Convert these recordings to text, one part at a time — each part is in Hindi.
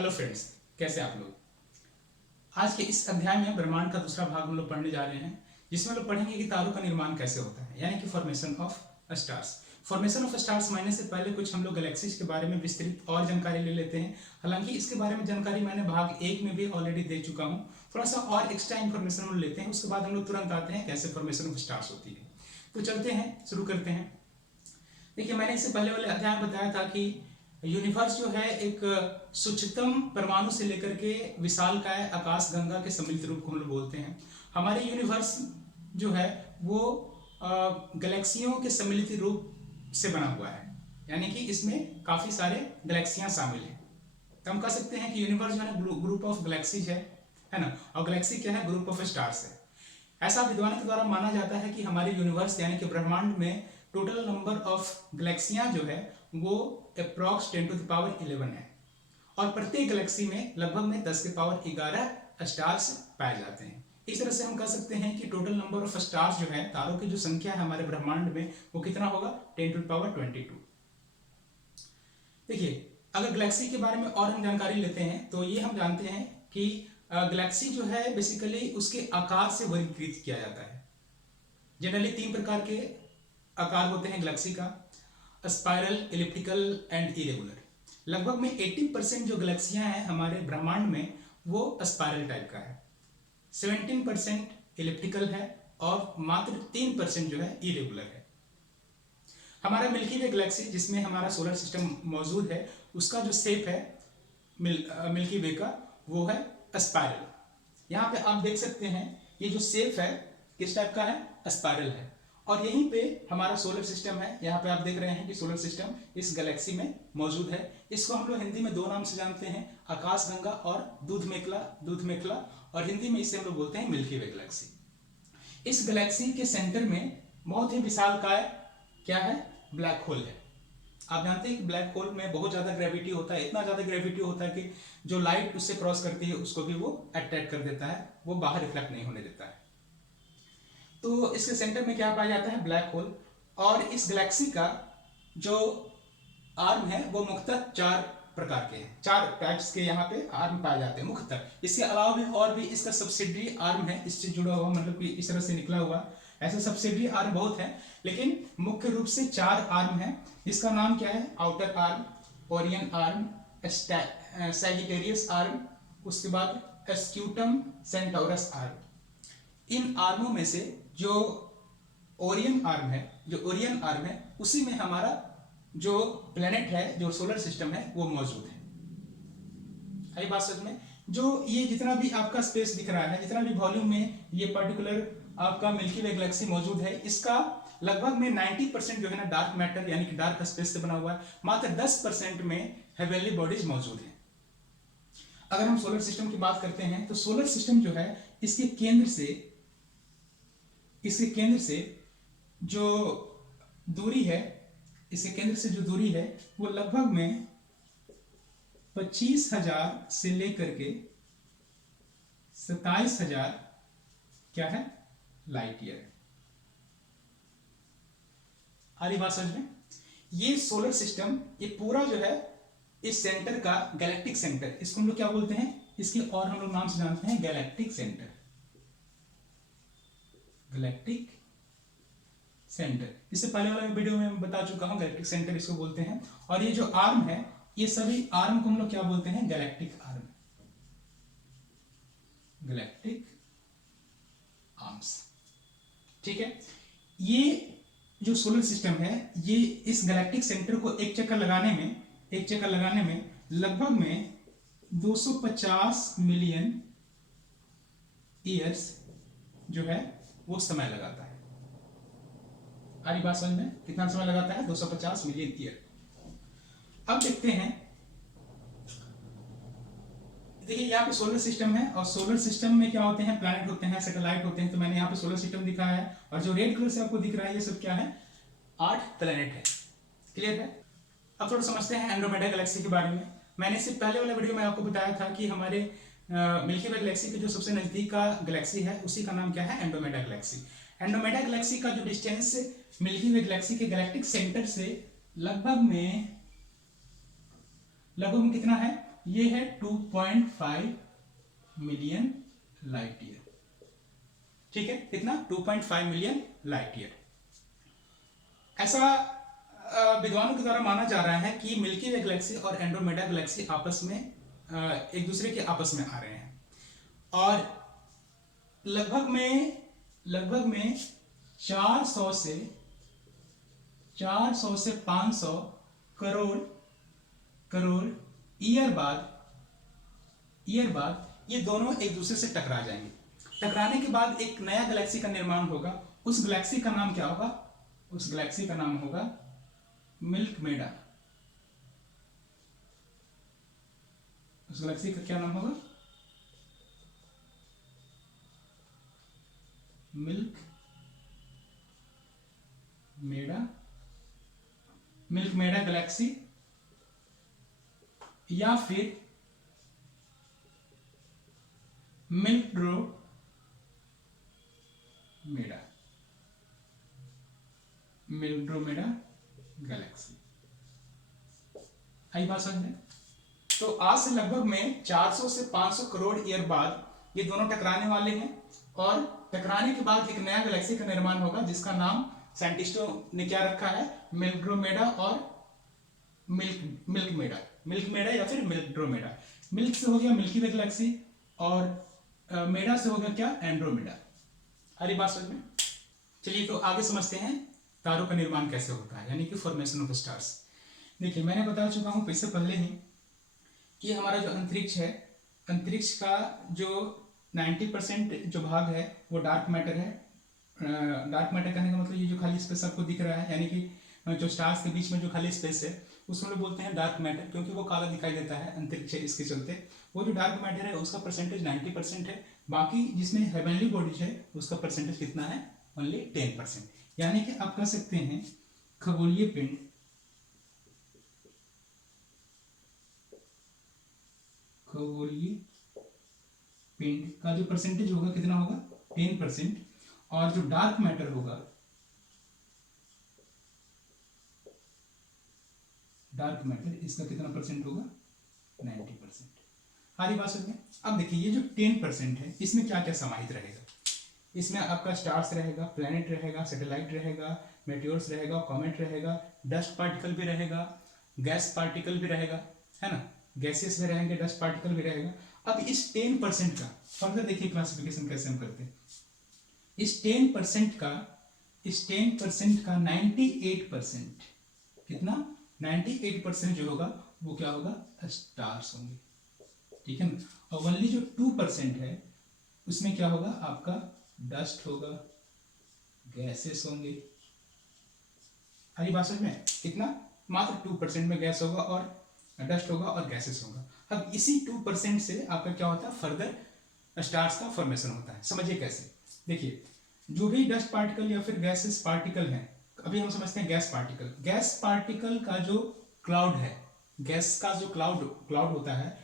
हेलो फ्रेंड्स, कैसे आप लोग। आज के इस अध्याय में ब्रह्मांड का दूसरा भाग हम लोग पढ़ने जा रहे हैं, जिसमें लोग पढ़ेंगे कि तारों का निर्माण कैसे होता है, यानी कि formation of stars. Formation of stars मानने से पहले कुछ हम लोग गैलेक्सीज के बारे में विस्तृत और जानकारी ले लेते हैं। हालांकि इसके बारे में जानकारी मैंने भाग 1 में भी ऑलरेडी दे चुका हूँ। थोड़ा सा और एक्स्ट्रा इन्फॉर्मेशन हम लेते हैं, उसके बाद हम लोग तुरंत आते हैं कैसे फॉर्मेशन ऑफ स्टार्स होती है। तो चलते हैं, शुरू करते हैं। देखिए, मैंने इससे पहले वाले अध्याय में बताया था कि यूनिवर्स जो है एक सूक्ष्मतम परमाणु से लेकर के विशालकाय आकाश गंगा के सम्मिलित रूप को हम लोग बोलते हैं। हमारे यूनिवर्स जो है वो गैलेक्सियों के सम्मिलित रूप से बना हुआ है, यानी कि इसमें काफी सारे गैलेक्सियां शामिल हैं। तो हम कह सकते हैं कि यूनिवर्स जो है ग्रुप ऑफ गैलेक्सीज है ना। और गैलेक्सी क्या है? ग्रुप ऑफ स्टार्स है। ऐसा विद्वानों के द्वारा माना जाता है कि हमारे यूनिवर्स यानी कि ब्रह्मांड में टोटल नंबर ऑफ गैलेक्सियां जो है वो अप्रॉक्स 10⁻11 है, और प्रत्येक गैलेक्सी में लगभग में 10⁻11 स्टार्स पाए जाते हैं। इस तरह से हम कह सकते हैं कि टोटल नंबर ऑफ स्टार्स जो है, तारों की जो संख्या है हमारे ब्रह्मांड में, वो कितना होगा? 10⁻22। देखिए, अगर गैलेक्सी के बारे में और हम जानकारी लेते हैं तो ये हम जानते हैं कि गैलेक्सी जो है बेसिकली उसके आकार से वर्गीकृत किया जाता है। जनरली 3 प्रकार के आकार होते हैं गैलेक्सी का: स्पाइरल, इलिप्टिकल एंड इरेगुलर। लगभग में 80% जो गैलेक्सियां हैं हमारे ब्रह्मांड में वो स्पाइरल टाइप का है, 17% इलिप्टिकल है और मात्र 3% जो है इरेगुलर है। हमारा मिल्की वे गैलेक्सी, जिसमें हमारा सोलर सिस्टम मौजूद है, उसका जो शेप है मिल्की वे का, वो है स्पाइरल। यहाँ पे आप देख सकते हैं ये जो शेप है किस टाइप का है? स्पाइरल है। और यहीं पे हमारा सोलर सिस्टम है। यहाँ पे आप देख रहे हैं कि सोलर सिस्टम इस गैलेक्सी में मौजूद है। इसको हम लोग हिंदी में 2 नाम से जानते हैं, आकाश गंगा और दूध मेखला, और हिंदी में इसे हम लोग बोलते हैं मिल्की वे गैलेक्सी। इस गैलेक्सी के सेंटर में बहुत ही विशालकाय क्या है? ब्लैक होल है। आप जानते हैं कि ब्लैक होल में बहुत ज्यादा ग्रेविटी होता है, इतना ज्यादा ग्रेविटी होता है कि जो लाइट उससे क्रॉस करती है उसको भी वो अट्रैक्ट कर देता है, वो बाहर रिफ्लेक्ट नहीं होने देता है। तो इसके सेंटर में क्या पाया जाता है? Black hole. और इस गैलेक्सी का जो आर्म है वो मुख्यतः 4 प्रकार के हैं, 4 टाइप्स के यहाँ पे आर्म पाए जाते हैं मुख्यतः। इसके अलावा भी और भी इसका सब्सिडरी आर्म है, इससे जुड़ा हुआ, मतलब कि इस तरह से निकला हुआ ऐसे सब्सिडरी आर्म बहुत है, लेकिन मुख्य रूप से 4 आर्म है। इसका नाम क्या है? Outer arm, Orion arm, Sagittarius arm, उसके बाद स्क्यूटम सेंटोरस आर्म। इन आर्मों में से जो ओरियन आर्म है उसी में हमारा जो प्लेनेट है, जो सोलर सिस्टम है, वो मौजूद है। आई बात समझ में? जो ये जितना भी आपका स्पेस दिख रहा है, जितना भी वॉल्यूम में ये पर्टिकुलर आपका मिल्की वे गैलेक्सी मौजूद है, इसका लगभग में 90% जो है ना डार्क मैटर यानी कि डार्क स्पेस से बना हुआ है। मात्र 10% में हेवनली बॉडीज मौजूद है। अगर हम सोलर सिस्टम की बात करते हैं तो सोलर सिस्टम जो है इसके केंद्र से जो दूरी है, इसके केंद्र से जो दूरी है वो लगभग में 25,000 से लेकर के 27,000 क्या है? Light year. आ रही बात समझ में? ये सोलर सिस्टम, ये पूरा जो है इस सेंटर का गैलेक्टिक सेंटर, इसको हम लोग क्या बोलते हैं? इसके और हम लोग नाम से जानते हैं गैलेक्टिक सेंटर। गैलेक्टिक सेंटर, इससे पहले वाले वीडियो में मैं बता चुका हूं, गैलेक्टिक सेंटर इसको बोलते हैं। और ये जो आर्म है, ये सभी आर्म को हम लोग क्या बोलते हैं? Galactic arm, galactic arms. ठीक है। ये जो सोलर सिस्टम है, ये इस गैलेक्टिक सेंटर को एक चक्कर लगाने में लगभग में 250 मिलियन ईयर्स जो है वो समय लगाता है। आरी बात समझ में? कितना समय लगाता है? 250 मिलियन ईयर। अब देखते हैं, देखिए यहाँ पे सोलर सिस्टम है, और सोलर सिस्टम में क्या होते हैं? प्लैनेट होते हैं, सैटेलाइट होते हैं। तो मैंने यहाँ पे सोलर सिस्टम दिखाया है, और जो रेड कलर से आपको दिख रहा है ये सब क्या है? 8 प्लैनेट है। क्लियर है? अब थोड़ा समझते हैं एंड्रोमेडा गैलेक्सी के बारे में। मैंने इससे पहले वाले वीडियो में आपको बताया था कि हमारे मिल्की वे गैलेक्सी के जो सबसे नजदीक का गैलेक्सी है उसी का नाम क्या है? Andromeda Galaxy. एंड्रोमेडा गैलेक्सी का जो डिस्टेंस मिल्की वे गैलेक्सी के गैलेक्टिक सेंटर से लगभग में कितना है? ये है 2.5 मिलियन लाइट ईयर। ठीक है, कितना? 2.5 मिलियन लाइट ईयर। ऐसा विद्वानों के द्वारा माना जा रहा है कि मिल्की वे गैलेक्सी और एंड्रोमेडा गैलेक्सी आपस में एक दूसरे के आपस में आ रहे हैं, और लगभग में 400 से 500 करोड़ ईयर बाद ये दोनों एक दूसरे से टकरा जाएंगे। टकराने के बाद एक नया गैलेक्सी का निर्माण होगा। उस गैलेक्सी का नाम क्या होगा? उस गैलेक्सी का नाम होगा मिल्कमेडा। उस गैलेक्सी का क्या नाम होगा? मिल्कमेडा गैलेक्सी, या फिर मिल्कड्रोमेडा गैलेक्सी। आई बात समझ में? तो आज से लगभग में 400 से 500 करोड़ ईयर बाद ये दोनों टकराने वाले हैं, और टकराने के बाद एक नया गैलेक्सी का निर्माण होगा जिसका नाम साइंटिस्टों ने क्या रखा है? मिल्कड्रोमेडा और मिल्कमेडा या फिर मिल्कड्रोमेडा। मिल्क से हो गया मिल्की वे गैलेक्सी, और मेडा से हो गया क्या? एंड्रोमेडा। हरी बात समझ में? चलिए तो आगे समझते हैं तारों का निर्माण कैसे होता है, यानी कि फॉर्मेशन ऑफ स्टार्स। देखिए, मैंने बता चुका हूं इससे पहले ही कि हमारा जो अंतरिक्ष है, अंतरिक्ष का जो 90% जो भाग है वो डार्क मैटर है। डार्क मैटर कहने का मतलब ये जो खाली स्पेस आपको दिख रहा है, यानी कि जो स्टार्स के बीच में जो खाली स्पेस है उसमें लोग बोलते हैं डार्क मैटर, क्योंकि वो काला दिखाई देता है अंतरिक्ष है इसके चलते। वो जो डार्क मैटर है उसका परसेंटेज 90% है। बाकी जिसमें हेवनली बॉडीज है उसका परसेंटेज कितना है? ओनली 10%। यानी कि आप कह सकते हैं खगोलीय पिंड का जो परसेंटेज होगा कितना होगा? 10%। और जो डार्क मैटर होगा, डार्क मैटर, इसका कितना परसेंट होगा? 90%। हमारी बात समझ में? अब देखिए, ये जो 10% है इसमें क्या क्या समाहित रहेगा? इसमें आपका स्टार्स रहेगा, प्लैनेट रहेगा, सैटेलाइट रहेगा, मेटियोर्स रहेगा, कॉमेट रहेगा, डस्ट पार्टिकल भी रहेगा, गैस पार्टिकल भी रहेगा, है ना? गैसेस भी रहेंगे, डस्ट पार्टिकल भी रहेगा। अब इस 10% का फर्दर देखिए क्लासिफिकेशन कैसे हम करते हैं। इस 10% का 98%, कितना? 98% जो होगा वो क्या होगा? स्टार्स होंगे। ठीक है ना? और ओनली जो 2% है उसमें क्या होगा? आपका डस्ट होगा, गैसेस होंगे। हरी बात समझ में? कितना? मात्र 2% में गैस होगा और डस्ट होगा और गैसेस होगा। अब इसी 2% से आपका क्या होता है? फर्दर स्टार्स का फॉर्मेशन होता है। समझिए कैसे। देखिए, जो भी डस्ट पार्टिकल या फिर गैसेस पार्टिकल हैं, अभी हम समझते हैं गैस पार्टिकल। गैस पार्टिकल का जो क्लाउड है, गैस का जो क्लाउड होता है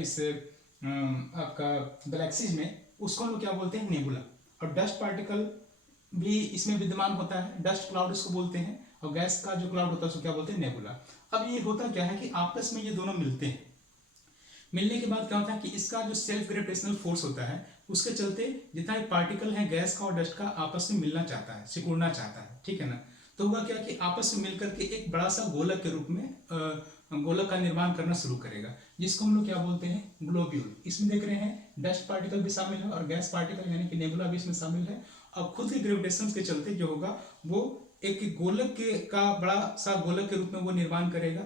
इस आपका गैलेक्सीज में, उसको हम लोग क्या बोलते हैं? नेबुला। और डस्ट पार्टिकल भी इसमें विद्यमान होता है, डस्ट क्लाउड इसको बोलते हैं, और गैस का जो क्लाउड होता है उसको क्या बोलते हैं? नेबुला। अब ये होता क्या है कि आपस में ये दोनों मिलते हैं। मिलने के बाद क्या होता है कि इसका जो सेल्फ ग्रेविटेशनल फोर्स होता है उसके चलते जितना एक पार्टिकल है गैस का और डस्ट का आपस में मिलना चाहता है, सिकुड़ना चाहता है। ठीक है ना? तो हुआ क्या कि आपस में मिलकर के एक बड़ा सा गोलक के रूप में गोलक का निर्माण करना शुरू करेगा, जिसको हम लोग क्या बोलते हैं? ग्लोब्यूल। इसमें देख रहे हैं डस्ट पार्टिकल भी शामिल है और गैस पार्टिकल यानी कि नेबुला भी इसमें शामिल है। अब खुद के ग्रेविटेशन के चलते जो होगा वो एक गोलक के का बड़ा सा गोलक के रूप में वो निर्माण करेगा,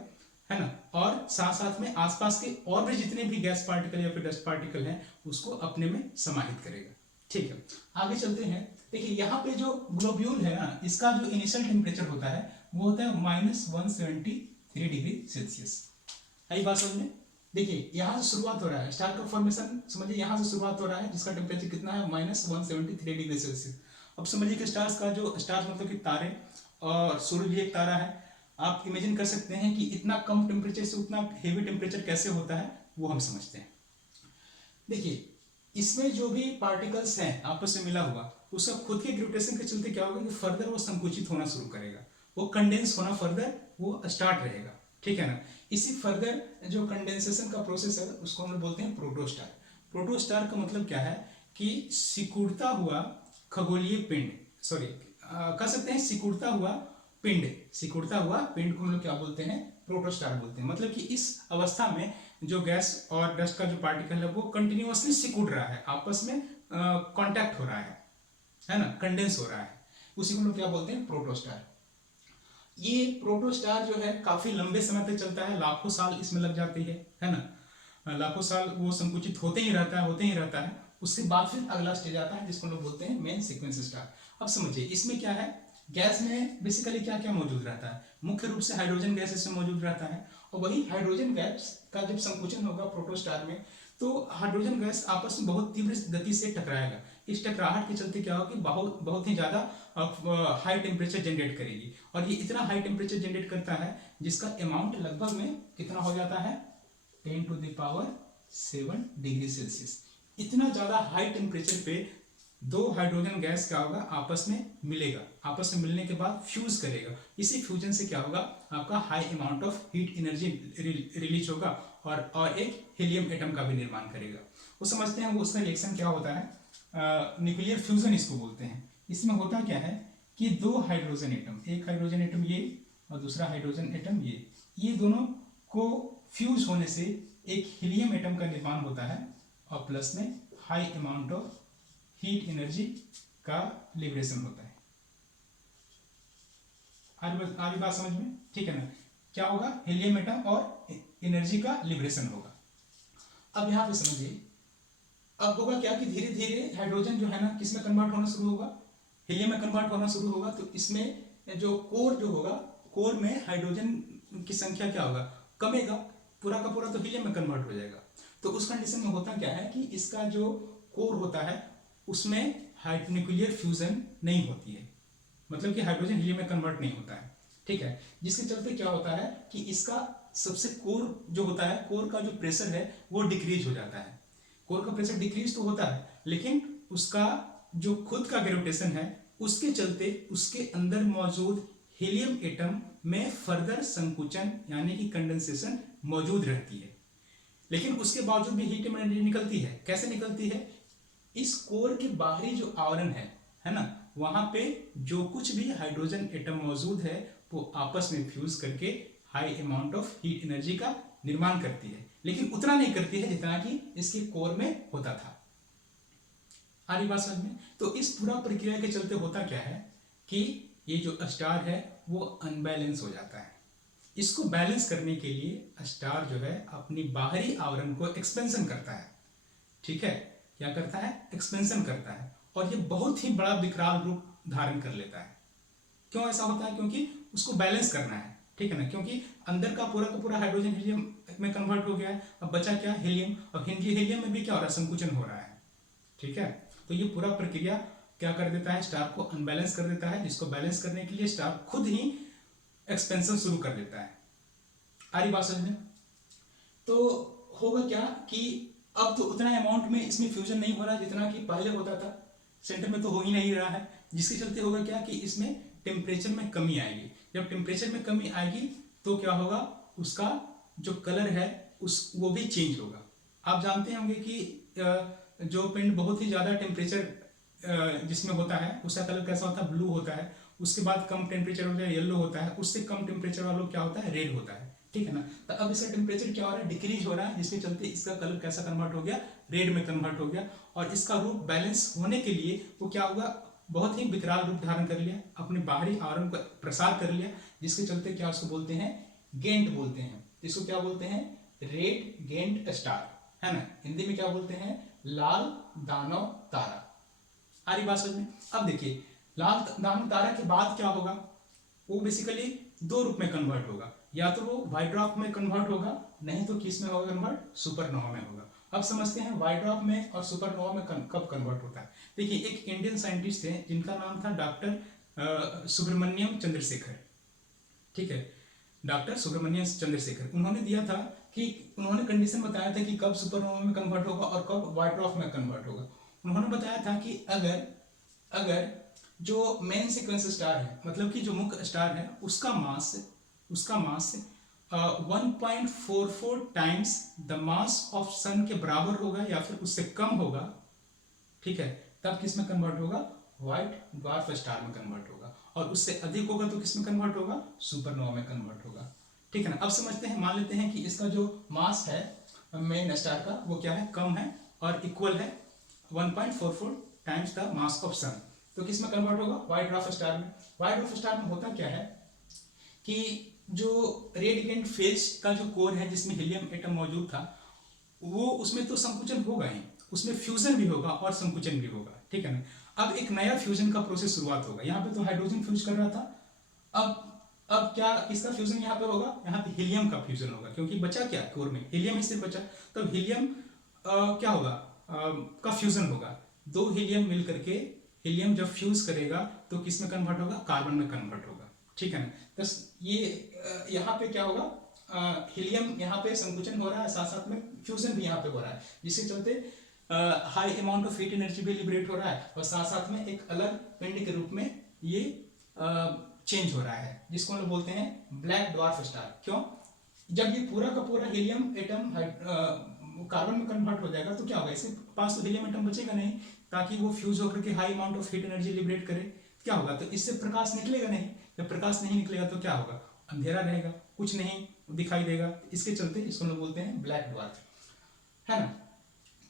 है ना? और साथ साथ में आसपास के और भी जितने भी गैस पार्टिकल या फिर डस्ट पार्टिकल हैं उसको अपने में समाहित करेगा। ठीक है, आगे चलते हैं। देखिए, यहाँ पे जो ग्लोब्यूल है ना, इसका जो इनिशियल टेम्परेचर होता है वो होता है -173 डिग्री सेल्सियस। आई बात समझ में? देखिए, यहाँ से शुरुआत हो रहा है स्टार का फॉर्मेशन। समझिए, यहाँ से शुरुआत हो रहा है जिसका टेम्परेचर कितना है? -173 डिग्री सेल्सियस। अब समझिए कि स्टार्स का जो स्टार्स मतलब कि तारे, और सूरज भी एक तारा है। आप इमेजिन कर सकते हैं कि इतना कम टेम्परेचर से उतना हेवी टेम्परेचर कैसे होता है, वो हम समझते हैं। देखिए, इसमें जो भी पार्टिकल्स हैं आपस में मिला हुआ, उसका खुद के ग्रेविटेशन के चलते क्या होगा कि फर्दर वो संकुचित होना शुरू करेगा, वो कंडेंस होना फर्दर वो स्टार्ट रहेगा। ठीक है ना? इसी फर्दर जो कंडेंसेशन का प्रोसेस है उसको हम लोग बोलते हैं प्रोटोस्टार। प्रोटोस्टार का मतलब क्या है कि सिकुड़ता हुआ खगोलीय पिंड, सॉरी कह सकते हैं सिकुड़ता हुआ पिंड, सिकुड़ता हुआ पिंड को हम लोग क्या बोलते हैं, प्रोटोस्टार बोलते हैं। मतलब कि इस अवस्था में जो गैस और डस्ट का जो पार्टिकल है वो कंटिन्यूअसली सिकुड़ रहा है, आपस में कांटेक्ट हो रहा है ना, कंडेंस हो रहा है, उसी को हम लोग क्या बोलते हैं, प्रोटोस्टार। ये प्रोटोस्टार जो है काफी लंबे समय तक चलता है, लाखों साल इसमें लग जाती है ना, लाखों साल वो संकुचित होते ही रहता है, होते ही रहता है। उसके बाद फिर अगला स्टेज आता है जिसको हम लोग बोलते हैं मेन सीक्वेंस स्टार। अब समझिए इसमें क्या है, गैस में बेसिकली क्या क्या मौजूद रहता है, मुख्य रूप से हाइड्रोजन गैस इसमें मौजूद रहता है। और वही हाइड्रोजन गैस का जब संकुचन होगा प्रोटोस्टार में, तो हाइड्रोजन गैस आपस में बहुत तीव्र गति से टकराएगा। इस टकराहट के चलते क्या होगा कि बहुत बहुत ही ज्यादा हाई टेम्परेचर जनरेट करेगी, और ये इतना हाई टेम्परेचर जनरेट करता है जिसका अमाउंट लगभग में कितना हो जाता है, 10⁻⁷ डिग्री सेल्सियस। इतना ज्यादा हाई टेम्परेचर पे दो हाइड्रोजन गैस क्या होगा, आपस में मिलेगा, आपस में मिलने के बाद फ्यूज करेगा। इसी फ्यूजन से क्या होगा, आपका high amount of heat energy release होगा और एक हीलियम एटम का भी निर्माण करेगा। वो समझते हैं वो उसका रिएक्शन क्या होता है, न्यूक्लियर फ्यूजन इसको बोलते हैं। इसमें होता क्या है कि दो हाइड्रोजन एटम, एक हाइड्रोजन एटम ये और दूसरा हाइड्रोजन एटम ये दोनों को फ्यूज होने से एक हीलियम एटम का निर्माण होता है, और प्लस में high amount of heat energy का लिबरेशन होता है। आज बात समझ में, ठीक है ना, क्या होगा, हीलियम एटम और एनर्जी का लिबरेशन होगा। अब यहां पे समझिए, अब होगा क्या कि धीरे धीरे हाइड्रोजन जो है ना किस में कन्वर्ट होना शुरू होगा, हीलियम में कन्वर्ट होना शुरू होगा। तो इसमें जो कोर जो होगा, कोर में हाइड्रोजन की संख्या क्या होगा, कमेगा, पूरा का पूरा तो हीलियम में कन्वर्ट हो जाएगा। तो उस कंडीशन में होता क्या है कि इसका जो कोर होता है उसमें न्यूक्लियर फ्यूजन नहीं होती है, मतलब कि हाइड्रोजन हीलियम में कन्वर्ट नहीं होता है, ठीक है। जिसके चलते क्या होता है कि इसका सबसे कोर जो होता है, कोर का जो प्रेशर है वो डिक्रीज हो जाता है। कोर का प्रेशर डिक्रीज तो होता है, लेकिन उसका जो खुद का ग्रेविटेशन है उसके चलते उसके अंदर मौजूद हीलियम एटम में फर्दर संकुचन यानी कि कंडेंसेशन मौजूद रहती है। लेकिन उसके बावजूद भी हीट एनर्जी निकलती है। कैसे निकलती है, इस कोर के बाहरी जो आवरण है ना, वहां पे जो कुछ भी हाइड्रोजन एटम मौजूद है वो आपस में फ्यूज करके high amount of heat energy का निर्माण करती है, लेकिन उतना नहीं करती है जितना कि इसके कोर में होता था। आ रही बात समझ में। तो इस पूरा प्रक्रिया के चलते होता क्या है कि ये जो स्टार है वो अनबैलेंस हो जाता है। इसको बैलेंस करने के लिए स्टार जो है अपनी बाहरी आवरण को एक्सपेंशन करता है, ठीक है, क्या करता है, एक्सपेंशन करता है, और ये बहुत ही बड़ा विकराल रूप धारण कर लेता है। क्यों ऐसा होता है, क्योंकि उसको बैलेंस करना है, ठीक है ना, क्योंकि अंदर का पूरा हाइड्रोजन हीलियम में कन्वर्ट हो गया है, अब बचा क्या, हीलियम, और हीलियम में भी क्या हो रहा है, संकुचन हो रहा है, ठीक है। तो ये पूरा प्रक्रिया क्या कर देता है, स्टार को अनबैलेंस कर देता है, जिसको बैलेंस करने के लिए स्टार खुद ही एक्सपेंशन शुरू कर देता है। आ रही बात समझ में। तो होगा क्या कि अब तो उतना अमाउंट में इसमें फ्यूजन नहीं हो रहा जितना कि पहले होता था, सेंटर में तो हो ही नहीं रहा है, जिसके चलते होगा क्या कि इसमें टेम्परेचर में कमी आएगी। जब टेम्परेचर में कमी आएगी तो क्या होगा, उसका जो कलर है वो भी चेंज होगा। आप जानते होंगे कि जो पिंड बहुत ही ज़्यादा टेम्परेचर जिसमें होता है उसका कलर कैसा होता है, ब्लू होता है। उसके बाद कम टेम्परेचर होता है येलो होता है, उससे कम टेम्परेचर वालों क्या होता है, रेड होता है, ठीक है ना। तो अब इसका टेम्परेचर क्या हो रहा है, डिक्रीज हो रहा है, जिसके चलते इसका कलर कैसा कन्वर्ट हो गया, रेड में कन्वर्ट हो गया। और इसका रूप बैलेंस होने के लिए वो क्या होगा, बहुत ही विकराल रूप धारण कर लिया, अपने बाहरी आवरण को प्रसार कर लिया, जिसके चलते क्या उसको बोलते हैं, गेंट बोलते हैं। इसको क्या बोलते हैं, रेड गेंट स्टार, है ना, हिंदी में क्या बोलते हैं, लाल दानव तारा। आ रही बात समझ में। अब देखिए लाल दानव तारा के बाद क्या होगा, वो बेसिकली दो रूप में कन्वर्ट होगा, या तो वो व्हाइट ड्वार्फ में कन्वर्ट होगा, नहीं तो किस में होगा कन्वर्ट, सुपरनोवा में होगा। अब समझते हैं व्हाइट ड्वार्फ में और सुपरनोवा में कब कन्वर्ट होता है। देखिए एक इंडियन साइंटिस्ट थे जिनका नाम था डॉक्टर सुब्रमण्यम चंद्रशेखर, ठीक है, डॉक्टर सुब्रमण्यम चंद्रशेखर। उन्होंने दिया था कि उन्होंने कंडीशन बताया था कि कब सुपरनोवा में कन्वर्ट होगा और कब व्हाइट ड्वार्फ में कन्वर्ट होगा। उन्होंने बताया था कि अगर जो मेन सीक्वेंस स्टार है, मतलब कि जो मुख्य स्टार है, उसका मास 1.44 टाइम्स द मास ऑफ सन के बराबर होगा या फिर उससे कम होगा, ठीक है, तब किस में कन्वर्ट होगा, व्हाइट ड्वार्फ स्टार में कन्वर्ट होगा, और उससे अधिक होगा तो किस में कन्वर्ट होगा, सुपरनोवा में कन्वर्ट होगा, ठीक है ना। अब समझते हैं, मान लेते हैं कि इसका जो मास है मेन स्टार का वो क्या है, कम है और इक्वल है 1.44 टाइम्स द मास ऑफ सन, तो किस में कन्वर्ट होगा, व्हाइट ड्वार्फ स्टार में। व्हाइट ड्वार्फ स्टार में होता क्या है कि जो रेडिएंट फेज का जो कोर है जिसमें हीलियम एटम मौजूद था, वो उसमें तो संकुचन होगा ही, उसमें फ्यूजन भी होगा और संकुचन भी होगा, ठीक है ना। अब एक नया फ्यूजन का प्रोसेस शुरुआत होगा, यहाँ पे तो हाइड्रोजन फ्यूज कर रहा था, अब क्या किसका फ्यूजन यहाँ पे होगा, यहाँ पे हीलियम का फ्यूजन होगा, क्योंकि बचा क्या कोर में, हीलियम ही सिर्फ बचा, तब हीलियम क्या होगा, का फ्यूजन होगा, दो हीलियम मिल करके हीलियम जब फ्यूज करेगा तो किस में कन्वर्ट होगा, कार्बन में कन्वर्ट होगा, ठीक है ना। तो ये यहाँ पे क्या होगा, हीलियम यहाँ पे संकुचन हो रहा है, साथ साथ में फ्यूजन भी यहाँ पे हो रहा है, जिसके चलते high amount of heat energy भी लिबरेट हो रहा है, और साथ साथ में एक अलग पिंड के रूप में ये चेंज हो रहा है, जिसको हम लोग बोलते हैं ब्लैक ड्वार्फ स्टार। क्यों, जब ये पूरा का पूरा हीलियम एटम कार्बन में कन्वर्ट हो जाएगा तो क्या होगा, इसके पास तो हीलियम एटम बचेगा नहीं, ताकि वो फ्यूज होकर के high amount of heat energy liberate करे, क्या होगा, तो इससे प्रकाश निकलेगा नहीं, जब प्रकाश नहीं निकलेगा तो क्या होगा, अंधेरा रहेगा, कुछ नहीं दिखाई देगा, इसके चलते इसको हम लोग बोलते हैं ब्लैक ड्वार्फ, है ना।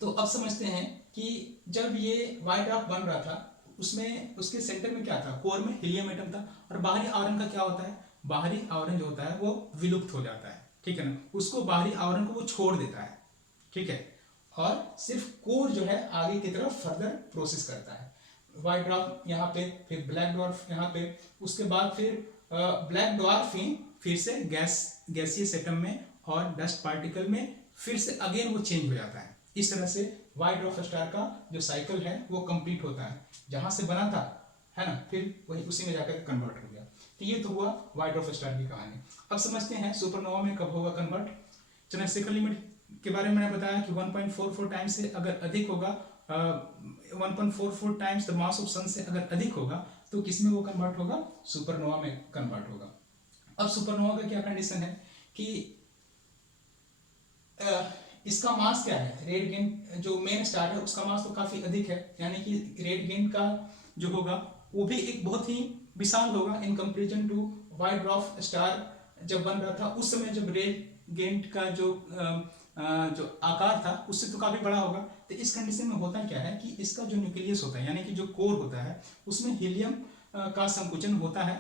तो अब समझते हैं कि जब ये व्हाइट ड्वार्फ बन रहा था, उसमें उसके सेंटर में क्या था, कोर में हीलियम एटम था, और बाहरी आवरण का क्या होता है, बाहरी आवरण जो होता है वो विलुप्त हो जाता है, ठीक है ना, उसको बाहरी आवरण को वो छोड़ देता है, ठीक है, और सिर्फ कोर जो है आगे की तरफ फर्दर प्रोसेस करता है। व्हाइट ड्वार्फ यहाँ पे, फिर ब्लैक ड्वार्फ यहाँ पे, उसके बाद फिर ब्लैक ड्वार्फ ही फिर से गैसियस एटम में और डस्ट पार्टिकल में फिर से अगेन वो चेंज हो जाता है। इस तरह से व्हाइट ड्वार्फ स्टार का जो साइकिल है वो कंप्लीट होता है, जहां से बना था, है ना, फिर वही उसी में जाकर कन्वर्ट हो गया। तो ये तो हुआ व्हाइट ड्वार्फ स्टार की कहानी। अब समझते हैं सुपरनोवा में कब होगा कन्वर्ट। चंद्रशेखर लिमिट के बारे में मैंने बताया कि 1.44 टाइम्स से अगर अधिक होगा, 1.44 टाइम्स द मास ऑफ सन से अगर अधिक होगा तो किसमें वो कन्वर्ट होगा, सुपरनोवा में कन्वर्ट होगा। अब सुपरनोवा का क्या कंडीशन है कि इसका मास क्या है, रेड गेंट जो मेन स्टार है उसका मास तो काफी अधिक है, यानी कि रेड गेंट का जो होगा वो भी एक बहुत ही विशाल होगा in comparison to white dwarf star जब बन रहा था उस समय, जब रेड गेंट का जो आकार था उससे तो काफी बड़ा होगा। तो इस कंडीशन में होता क्या है कि इसका जो न्यूक्लियस होता है, यानी कि जो कोर होता है, उसमें हीलियम का संकुचन होता है,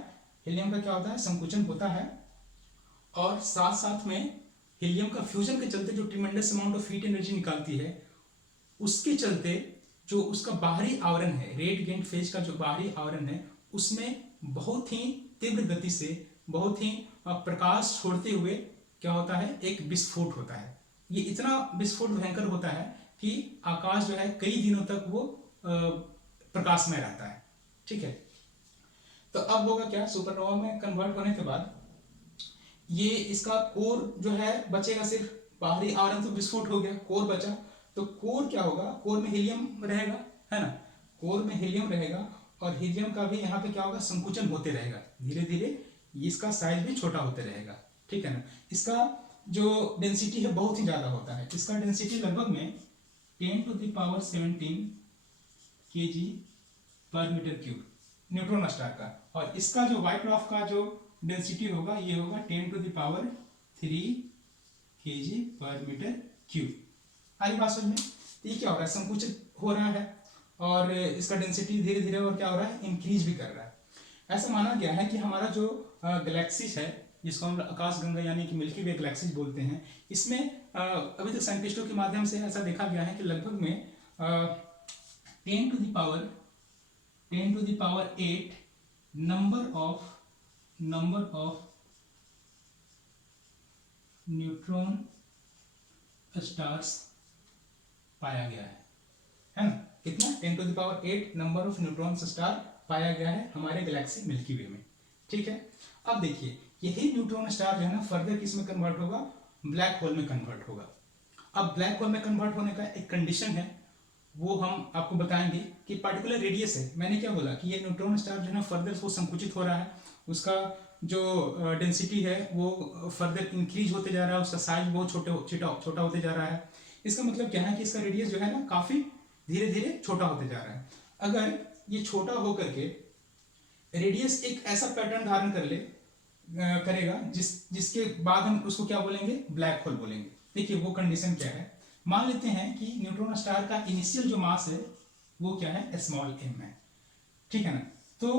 हीलियम का क्या होता है, संकुचन होता है, और साथ साथ में हीलियम का फ्यूजन के चलते जो tremendous amount of heat energy निकालती है, उसके चलते जो उसका बाहरी आवरण है, रेड गेंट फेज का जो बाहरी आवरण है, उसमें बहुत ही तीव्र गति से, बहुत ही प्रकाश छोड़ते हुए क्या होता है, एक विस्फोट होता है। ये इतना विस्फोट भयंकर होता है कि आकाश जो है कई दिनों तक वो प्रकाशमय रहता है, ठीक है। तो अब होगा क्या, सुपरनोवा में कन्वर्ट होने के बाद ये इसका कोर जो है बचेगा, सिर्फ बाहरी आवरण तो विस्फोट हो गया, कोर बचा, तो कोर क्या होगा, कोर में हीलियम रहेगा, है ना, कोर में हीलियम रहेगा, और हीलियम का भी यहाँ पे क्या होगा, संकुचन होते रहेगा, धीरे धीरे इसका साइज भी छोटा होते रहेगा, ठीक है ना। इसका जो डेंसिटी है बहुत ही ज्यादा होता है, इसका डेंसिटी लगभग में 10⁻17 kg पर मीटर क्यूब न्यूट्रॉन स्टार का, और इसका जो व्हाइट ड्वार्फ का जो डेंसिटी होगा ये होगा 10⁻3 kg पर मीटर क्यूब। आई बात समझ में। ये क्या हो रहा है, संकुचित हो रहा है, और इसका डेंसिटी धीरे धीरे और क्या हो रहा है, इंक्रीज भी कर रहा है। ऐसा माना गया है कि हमारा जो गैलेक्सीज है, जिसको हम आकाश गंगा यानी कि मिल्की वे गैलेक्सीज बोलते हैं, इसमें अभी तक साइंटिस्टों के माध्यम से ऐसा देखा गया है कि लगभग में 10⁸ नंबर ऑफ न्यूट्रॉन स्टार्स पाया गया है ना, कितना, 10⁸ नंबर ऑफ न्यूट्रॉन स्टार पाया गया है हमारे गैलेक्सी मिल्की वे में, ठीक है। अब देखिए यही न्यूट्रॉन स्टार जो है ना फर्दर किस में कन्वर्ट होगा, ब्लैक होल में कन्वर्ट होगा। अब ब्लैक होल में कन्वर्ट होने का एक कंडीशन है, वो हम आपको बताएंगे कि पार्टिकुलर रेडियस है। मैंने क्या बोला कि ये न्यूट्रॉन स्टार जो है ना फर्दर वो संकुचित हो रहा है, उसका जो डेंसिटी है वो फर्दर इंक्रीज होते जा रहा है, उसका साइज बहुत छोटा होते जा रहा है। इसका मतलब क्या है कि इसका रेडियस जो है ना काफ़ी धीरे धीरे छोटा होते जा रहा है। अगर ये छोटा होकर के रेडियस एक ऐसा पैटर्न धारण करेगा जिसके बाद हम उसको क्या बोलेंगे, ब्लैक होल बोलेंगे। देखिए वो कंडीशन क्या है, मान लेते हैं कि न्यूट्रॉन स्टार का इनिशियल जो मास है वो क्या है, स्मॉल m है, ठीक है ना। तो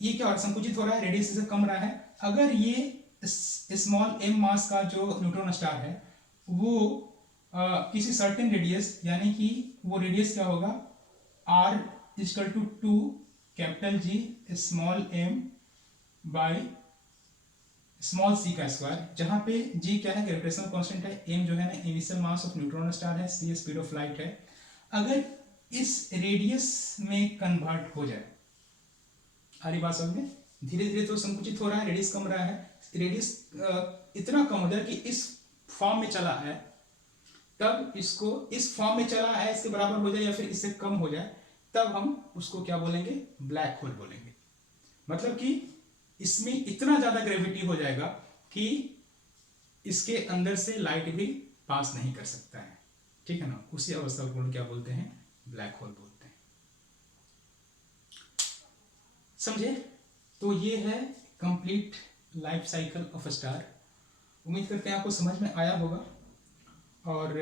ये क्या हो रहा है, संकुचित हो रहा है, रेडियस से कम रहा है। अगर ये स्मॉल m मास का जो न्यूट्रॉन स्टार है वो किसी सर्टेन रेडियस, यानी कि वो रेडियस क्या होगा, r equal to 2 capital G small m by small c का स्क्वायर, जहां पे g क्या है, ग्रेविटेशनल कांस्टेंट है, m जो है ना initial mass of neutron star है, c स्पीड ऑफ लाइट है। अगर इस रेडियस में कन्वर्ट हो जाए, हरी बात समझ में, धीरे धीरे तो संकुचित हो रहा है, रेडियस कम रहा है, रेडियस इतना कम हो जाए कि इस फॉर्म में चला है, तब इसको इस फॉर्म में चला है इसके बराबर हो जाए या फिर इससे कम हो जाए, तब हम उसको क्या बोलेंगे, ब्लैक होल बोलेंगे। मतलब कि इसमें इतना ज्यादा ग्रेविटी हो जाएगा कि इसके अंदर से लाइट भी पास नहीं कर सकता है, ठीक है ना। उसी अवस्था को क्या बोलते हैं, ब्लैक होल बोलते हैं। समझे? तो ये है complete life cycle of star. उम्मीद करते हैं आपको समझ में आया होगा, और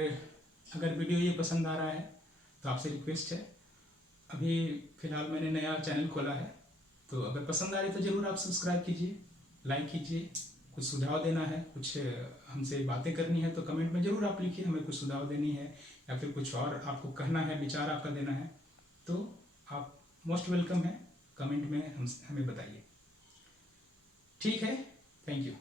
अगर वीडियो ये पसंद आ रहा है तो आपसे रिक्वेस्ट है, अभी फ़िलहाल मैंने नया चैनल खोला है, तो अगर पसंद आ रही तो ज़रूर आप सब्सक्राइब कीजिए, लाइक कीजिए। कुछ सुझाव देना है, कुछ हमसे बातें करनी है तो कमेंट में ज़रूर आप लिखिए, हमें कुछ सुझाव देनी है या फिर कुछ और आपको कहना है, विचार आपका देना है, तो आप मोस्ट वेलकम है, कमेंट में हमें बताइए। ठीक है, थैंक यू।